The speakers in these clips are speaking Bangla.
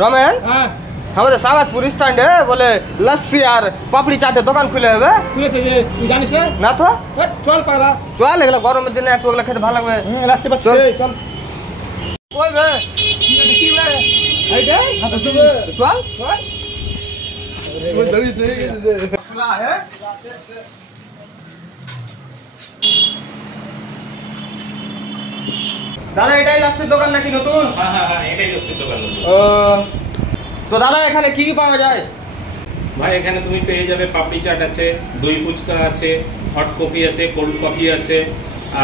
রমেন হ্যাঁ আমাদের সাবাজপুর স্ট্যান্ডে বলে লস্যি আর পাপড়ি চাটের দোকান খুলে হবে। খুলেছে যে তুই জানিস না? না তো চল পাগলা, চল, এগুলো গরমের দিনে একটু ওগুলো খেতে ভালো লাগবে। লাস্টে পাচ্ছি চল। কই বে কি রে এই দে হাতে চল চল চল। ওই দাঁড়িয়ে থেকে গেছে না হে। দাদা এটাই লস্যির দোকান নাকি নতুন? হ্যাঁ এটাই লস্যির দোকান। ও তো দাদা এখানে কি কি পাওয়া যায়? ভাই এখানে তুমি পেয়ে যাবে পাপড়ি চাট আছে, দই ফুচকা আছে, হট কফি আছে, কোল্ড কফি আছে,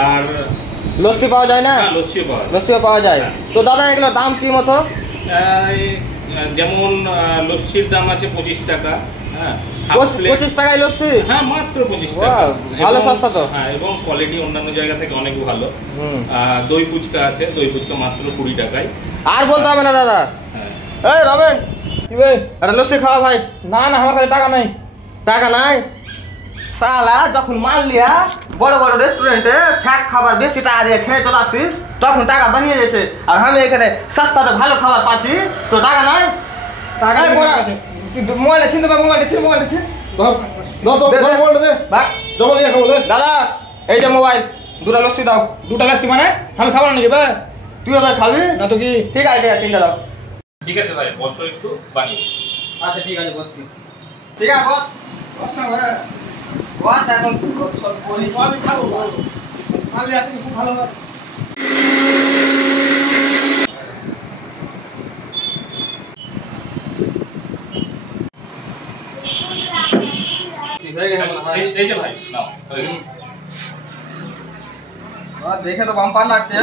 আর লস্যি পাওয়া যায় না? হ্যাঁ লস্যিও পাওয়া যায়। লস্যিও পাওয়া যায়। তো দাদা এগুলোর দাম কি মতো? যেমন লস্যির দাম আছে 25 টাকা। হ্যাঁ 25 টাকায় লস্যি? হ্যাঁ মাত্র 25 টাকা। ভালো সস্তা তো। হ্যাঁ এবং কোয়ালিটি অন্যান্য জায়গা থেকে অনেক ভালো। দই ফুচকা আছে, দই ফুচকা মাত্র 20 টাকায়। আর বলতে হবে না দাদা। হ্যাঁ এই রমেন কি বে? আরে লস্যি খাওয়া ভাই। না না আমার কাছে টাকা নাই। টাকা নাই? সালা যখন মাল লিয়া বড় বড় রেস্টুরেন্টে ফ্যাট খাবার বেশি টাকা দিয়ে খেয়ে চলে আসিস তখন টাকা বানিয়ে দিয়েছে, আর আমি এখানে সস্তাতে ভালো খাবার পাচ্ছি তো টাকা নাই? টাকা আছে মোবাইল আছে না? মোবাইল আছে, মোবাইল আছে। ধর তো মোবাইলটা দে। ভাগ জমা দিয়ে খাবো। দাদা এই যে মোবাইল, দুটো লস্যি দাও। দুটা লাস্তি মানে আমি খাবো না নাকি বে? তুইও ভাই খাবি না তো কি? ঠিক আছে, তিনটা দাও। ঠিক আছে ভাই, বসো একটু বানিয়ে। আচ্ছা ঠিক আছে, বসছি। ঠিক আছে বস। বস না ভাই, বস এখন সব করি। আমি খাবো খালি আসলে খুব ভালো হয়। ঠিক হয়ে গেছে মনে হয়। এই যে ভাই নাও হয়ে গেছে। দেখে তো বাম্পার লাগছে।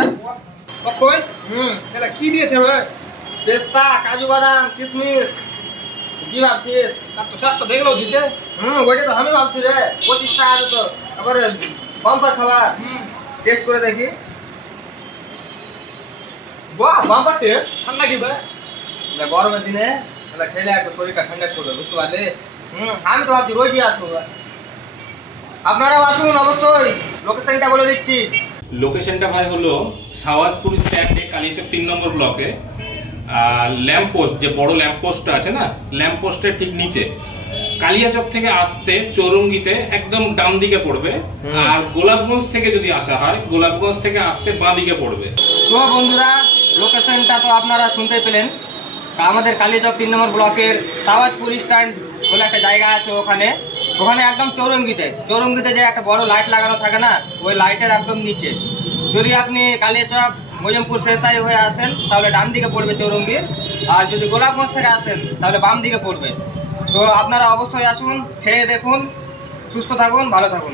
কই এটা কি দিয়েছে ভাই? পেস্তা, কাজু বাদাম, কিশমিশ। কি ভাবছিস? আর তো সস্তা দেখলেও দিছে। ওইটা তো আমি ভাবছি রে। 25 টাকা তো আবার বাম্পার খাবার। টেস্ট করে দেখি। বাহ, বাম্পার টেস্ট। ঠান্ডা কি ভাই? গরমের দিনে এটা খেলে একটু শরীরটা ঠান্ডা করবে, বুঝতে পারলে? আমি তো ভাবছি রোজই আসবো। আপনারাও আসুন অবশ্যই, লোকেশনটা বলে দিচ্ছি। লোকেশনটা ভাই হলো সাওয়াজপুর স্ট্যান্ডে কালীচক 3 নম্বর ব্লকে ল্যাম্প পোস্ট, যে বড় ল্যাম্প পোস্টটা আছে না, ল্যাম্প পোস্টের ঠিক নিচে। কালিয়াচক থেকে আসতে চৌরঙ্গিতে একদম ডান দিকে পড়বে, আর গোলাপগঞ্জ থেকে যদি আসা হয় গোলাপগঞ্জ থেকে আসতে বাঁ দিকে পড়বে। তো বন্ধুরা লোকেশনটা তো আপনারা শুনতেই পেলেন। আমাদের কালীচক 3 নম্বর ব্লকের সাওয়াজপুর স্ট্যান্ড বলে একটা জায়গা আছে, ওখানে একদম চৌরঙ্গিতে যে একটা বড় লাইট লাগানো থাকে না, ওই লাইটের একদম নিচে। যদি আপনি কালিয়াচক মজমপুর শেষাই হয়ে আসেন তাহলে ডান দিকে পড়বে চৌরঙ্গি, আর যদি গোলাপগঞ্জ থেকে আসেন তাহলে বাম দিকে পড়বে। তো আপনারা অবশ্যই আসুন, খেয়ে দেখুন, সুস্থ থাকুন, ভালো থাকুন।